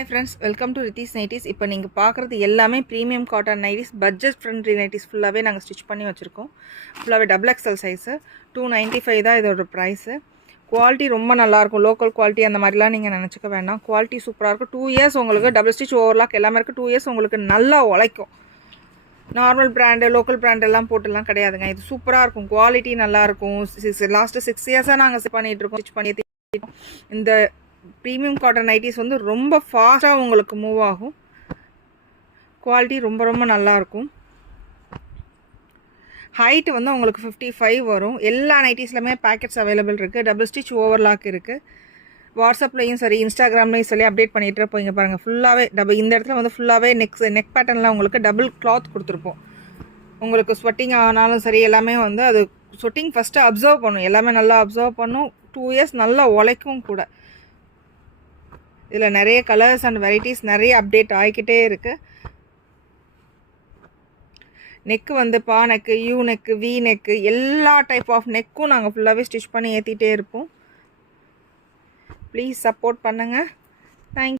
Hi friends, welcome to Rithis Nighties. இப்போ நீங்கள் பார்க்குறது எல்லாமே premium cotton nighties, budget friendly nighties ஃபுல்லாகவே நாங்கள் ஸ்டிச் பண்ணி வச்சுருக்கோம். ஃபுல்லாகவே டபுள் எக்ஸல் சைஸு, 295 தான் இதோட ப்ரைஸு. குவாலிட்டி ரொம்ப நல்லாயிருக்கும். லோக்கல் குவாலிட்டி அந்த மாதிரிலாம் நீங்கள் நினச்சிக்க வேண்டாம். குவாலிட்டி சூப்பராக இருக்கும். 2 இயர்ஸ் உங்களுக்கு டபுள் ஸ்டிச் ஓவர்லாக் எல்லாமே இருக்குது. 2 இயர்ஸ் உங்களுக்கு நல்லா உழைக்கும். நார்மல் பிராண்டு லோக்கல் பிராண்டெல்லாம் போட்டுலாம் கிடையாதுங்க. இது சூப்பராக இருக்கும். குவாலிட்டி நல்லாயிருக்கும். லாஸ்ட்டு 6 இயர்ஸாக நாங்கள் ஸ்டிச் பண்ணிட்டு இந்த ப்ரீமியம் காட்டன் நைட்டிஸ் வந்து ரொம்ப ஃபாஸ்ட்டாக உங்களுக்கு மூவ் ஆகும். குவாலிட்டி ரொம்ப ரொம்ப நல்லாயிருக்கும். ஹைட்டு வந்து உங்களுக்கு 55 வரும். எல்லா நைட்டிஸ்லையுமே பேக்கெட்ஸ் அவைலபிள் இருக்குது. டபுள் ஸ்டிச் ஓவர்லாக் இருக்குது. வாட்ஸ்அப்லேயும் சரி இன்ஸ்டாகிராம்லேயும் சொல்லி அப்டேட் பண்ணிகிட்டு இருப்போம். இங்கே பாருங்கள் ஃபுல்லாகவே இந்த இடத்துல வந்து ஃபுல்லாகவே நெக் பேட்டர்னில் உங்களுக்கு டபுள் கிளாத் கொடுத்துருப்போம். உங்களுக்கு ஸ்வெட்டிங் ஆனாலும் சரி எல்லாமே வந்து அது ஸ்வெட்டிங் ஃபஸ்ட்டு அப்சர்வ் பண்ணும். எல்லாமே நல்லா அப்சர்வ் பண்ணும். 2 இயர்ஸ் நல்லா உழைக்கும் கூட. இதில் நிறைய கலர்ஸ் அண்ட் வெரைட்டிஸ் நிறைய அப்டேட் ஆகிக்கிட்டே இருக்குது. நெக்கு வந்து பா neck, you neck, we neck, எல்லா டைப் ஆஃப் நெக்கும் நாங்கள் ஃபுல்லாகவே ஸ்டிச் பண்ணி ஏற்றிட்டே இருப்போம். ப்ளீஸ் சப்போர்ட் பண்ணுங்கள். தேங்க்யூ.